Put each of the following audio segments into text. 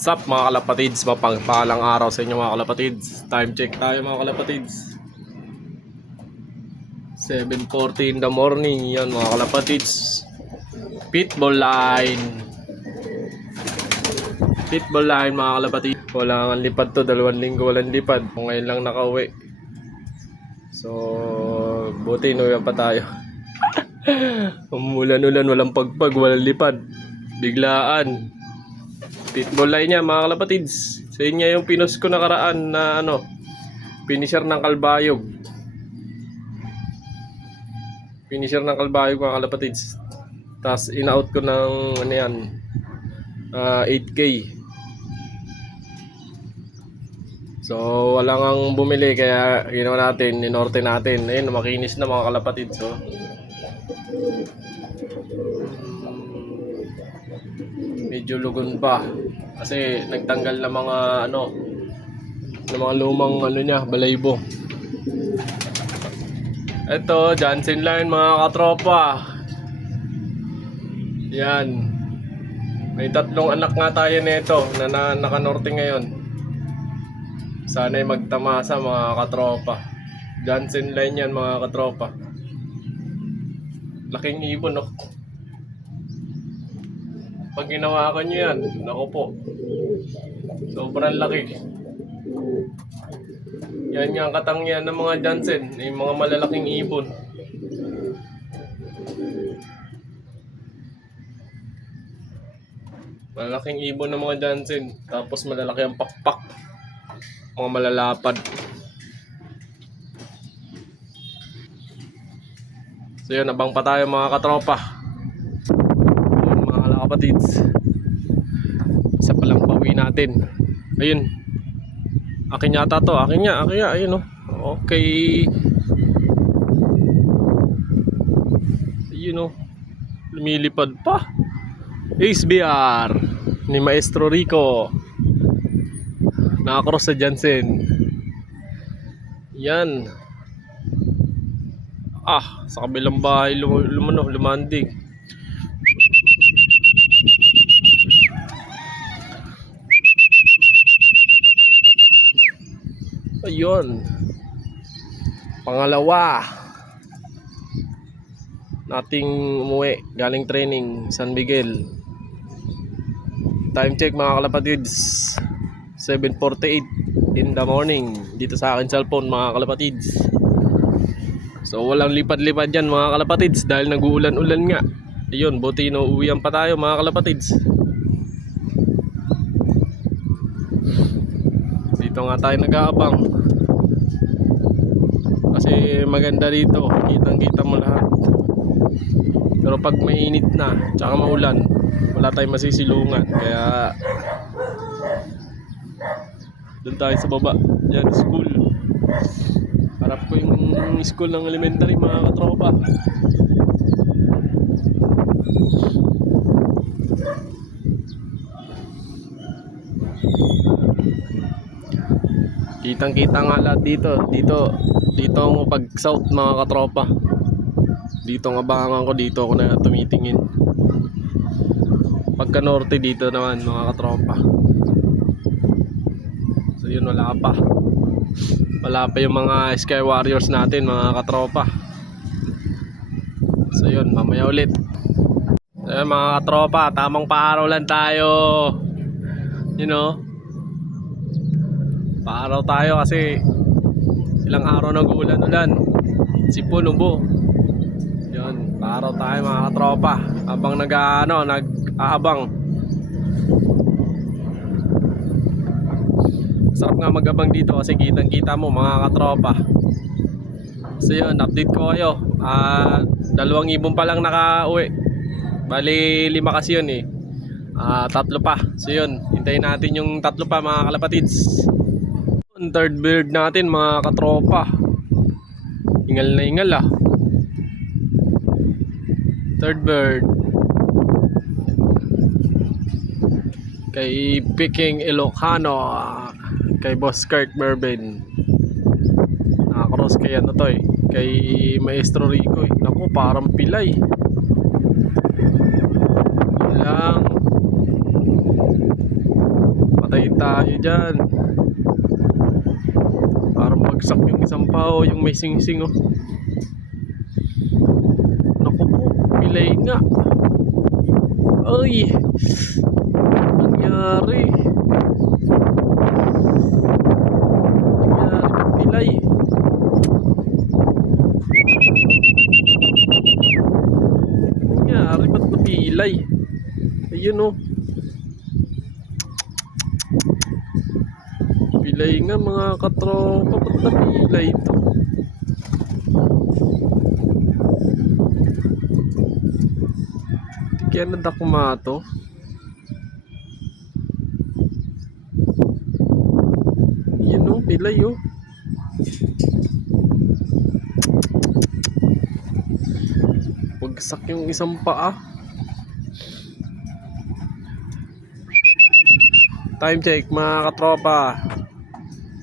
What's up mga kalapatids? Mapagpalang araw sa inyo mga kalapatids. Time check tayo mga kalapatids. 7:40 in the morning. Yan mga kalapatids. Pitbull line. Pitbull line mga kalapatids. Wala ang lipad to. 2 linggo walang lipad. Ngayon lang nakauwi. So buti inuwi pa tayo. Umulan-ulan, walang pagpag, walang lipad. Biglaan. Pitbull line niya mga kalapatids. Sa inyo yung pinos ko nakaraan na finisher ng kalbayog. Finisher ng kalbayog mga kalapatids. Tapos in-out ko ng 8K. So walang ang bumili kaya ginawa natin, inorte natin. Ayun, makinis na mga kalapatids. So medyo lugon pa kasi nagtanggal na mga ng mga lumang niya, balaybo. Ito, Johnson line mga katropa. Yan. May 3 anak nga tayo nito na nakanorte ngayon. Sana'y magtamasa mga katropa. Johnson line yan mga katropa. Laking ibon, no? Pag ginawa ko nyo yan, naku po, sobrang laki. Yan yung katangyan ng mga Johnson, yung mga malalaking ibon. Malalaking ibon ng mga Johnson, tapos malalaki ang pakpak, mga malalapad. So yun, abang pa tayo mga katropa. Kapatids, isa palang pauwi natin. Ayun, akin yata to, akin nga, ayun okay. Ayun lumilipad pa. HBR ni Maestro Rico, nakakross sa Johnson. Yan, sa kabilang bahay lumandig. Ayun, pangalawa nating umuwi galing training San Miguel. Time check mga kalapatids, 7:48 in the morning dito sa akin cellphone mga kalapatids. So walang lipad-lipad dyan mga kalapatids dahil nag-uulan-ulan nga. Ayun, buti inuuwian pa tayo mga kalapatids. Dito nga tayo nag-aabang kasi maganda dito, kitang-kita mo lahat. Pero pag mainit na tsaka maulan, wala tayong masisilungan, kaya doon tayo sa baba. Yan, school. Harap ko yung school ng elementary mga katropa. Kitang-kita nga lahat dito mo pag south mga katropa. Dito nga bangan ko, dito ako na tumitingin. Pagka norte dito naman mga katropa. So yun, wala pa yung mga Sky Warriors natin mga katropa. So yun, mamaya ulit. So yun mga katropa, tamang paaraw lang tayo. Paaraw tayo kasi ilang araw nag-uulan-ulan. Sipon, ubo. Yun, paaraw tayo mga katropa habang nag-aabang. Sarap nga mag-abang dito kasi kitang-kita mo mga katropa. So yun, update ko kayo. 2 ibon pa lang nakauwi. Bali 5 kasi yun 3 pa. So yun, hintayin natin yung 3 pa mga kalapatids. Third bird natin mga katropa. Ingal na ingal Third bird kay Peking Ilocano, kay Boss Kurt Mervin. Nakakross kay kay Maestro Rico Naku, parang pilay lang. Patay tayo dyan. Parang bagsak yung isang pao, yung may sing-sing oh. Naku po, pilay nga. Ay, nangyari. Pilay. Nangyari, ba't napilay? Ayun oh. Pilay nga mga katropa, ba't napilay ito? Di kaya nadakma to. Yun oh, pilay oh. Bagsak yung isang paa. Time check mga katropa,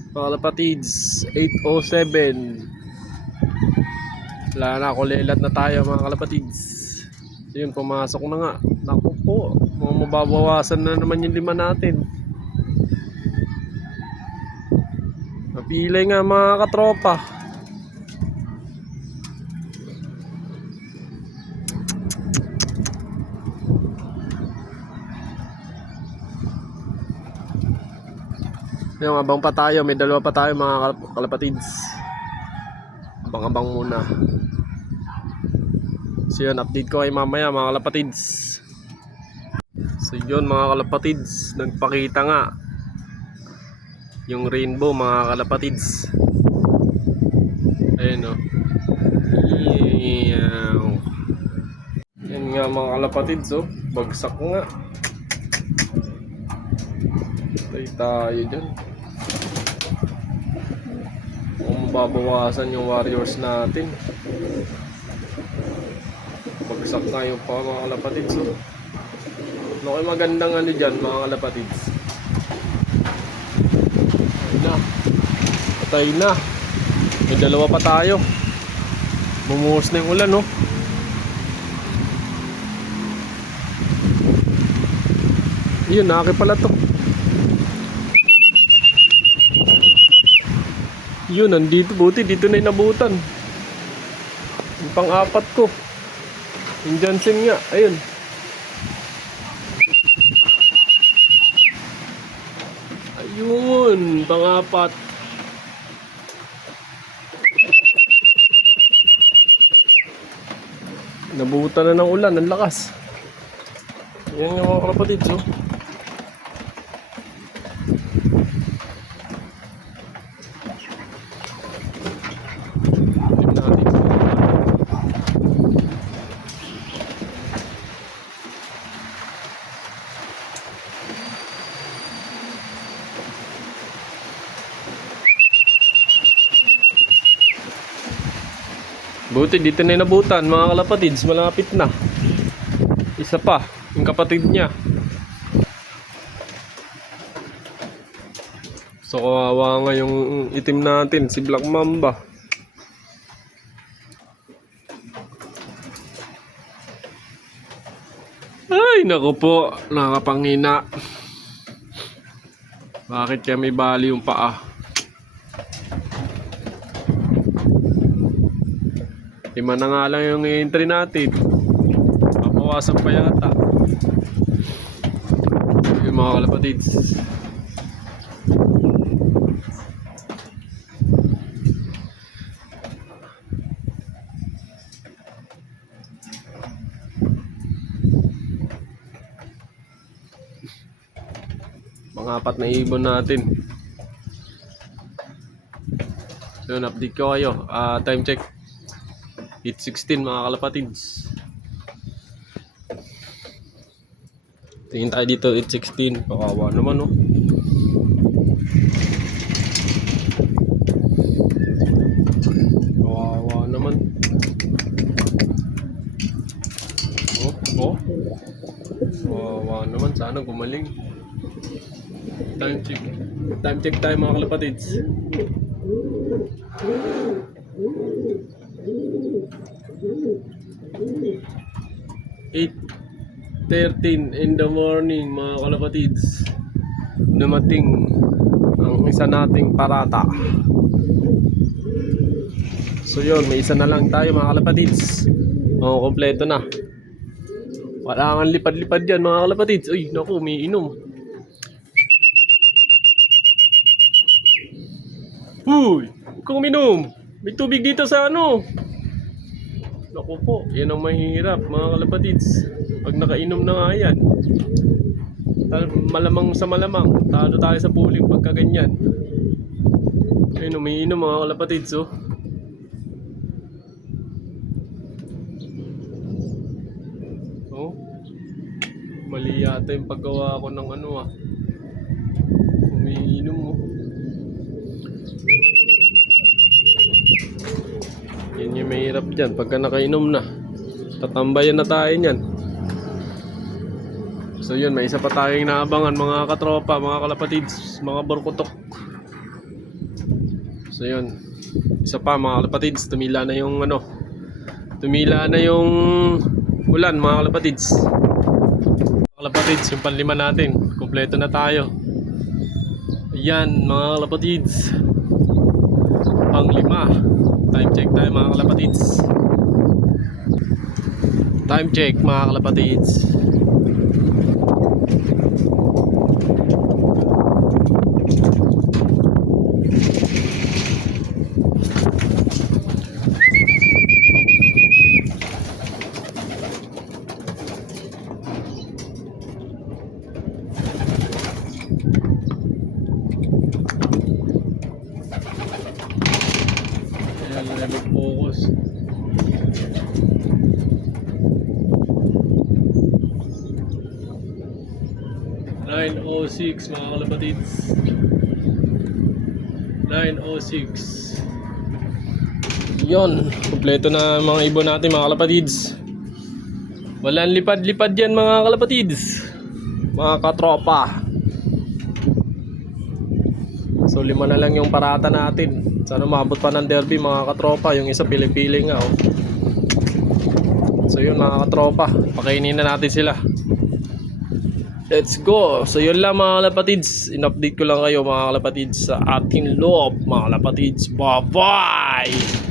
mga kalapatids, 8:07. Wala na, kulilat na tayo mga kalapatids. Yun, pumasok na nga. Naku po, mga mababawasan na naman yung 5 natin. Napilay nga mga katropa. Yung abang pa tayo, may 2 pa tayo mga kalapatids. Abang-abang muna. So yun, update ko kayo mamaya mga kalapatids. So yun mga kalapatids, nagpakita nga yung rainbow mga kalapatids. Ayun o. Yan nga mga kalapatids oh, bagsak nga. Patay tayo dyan. Kung mababawasan yung warriors natin. Bagsak tayo pa mga kalapatids oh. Ano kayo magandang ano dyan mga kalapatids? Patay na. Patay na. May 2 pa tayo. Bumuhos na yung ulan oh. Yun, naki pala to. Yun, nandito. Buti, dito na inabutan. Yung pang-4 ko. Yung Johnson nga. Ayun. Ayun, pang-4. Nabutan na ng ulan. Ang lakas. Yan yung mga kapatids oh. Buti dito na inabutan mga kalapatids, malapit na. Isa pa, yung kapatid niya. So kawawa nga yung itim natin, si Black Mamba. Ay naku po, nakapangina. Bakit kaya may bali yung paa? 5 na nga lang yung entry natin. Papawasan pa yata. Yung mga kalapatids. Mga 4 na ibon natin. So yun, update ko kayo. Time check 8:16 mga kalapatids. Tingin tayo dito 8:16. Kawawa naman oh. Kawawa naman. Oh. Kawawa naman, sana gumaling. Time check. Time check tayo mga kalapatids. 8:13 in the morning mga kalapatids. dumating ang isa nating parata. So yun, may isa na lang tayo mga kalapatids. Oo, kompleto na. Wala kang lipad-lipad yan mga kalapatids. Uy, naku, may inom. Uy, huwag kang uminom. May tubig dito sa ano. Naku po, yan ang mahirap mga kalapatids. Pag nakainom na nga yan, malamang sa malamang, talo tayo sa puling pagka ganyan. Ayun, umiinom mga kalapatids, oh. Oh, mali yata yung paggawa ko ng ano, ah. Umiinom, oh. Yan yung mahirap dyan pagka nakainom na. Tatambayan na tayo nyan. So yun, may isa pa tayong naabangan mga katropa, mga kalapatids, mga borkotok. So yun, isa pa mga kalapatids, tumila na yung ano, tumila na yung ulan mga kalapatids. Mga kalapatids, yung panlima natin, kompleto na tayo. Ayan mga kalapatids, panglima. Time check tayo mga kalapatids. Time check mga kalapatids. Focus. (9:06) mga kalapatids. 9:06. Yon, kompleto na mga ibon natin mga kalapatids. Walang lipad-lipad yan mga kalapatids, mga katropa. So 5 na lang yung parata natin. Sana maabot pa ng derby mga katropa. Yung isa pili-pili nga, oh. So yun mga katropa, pakainin na natin sila. Let's go. So yun lang mga kalapatids, in-update ko lang kayo mga kalapatids sa ating loob mga kalapatids. Bye bye.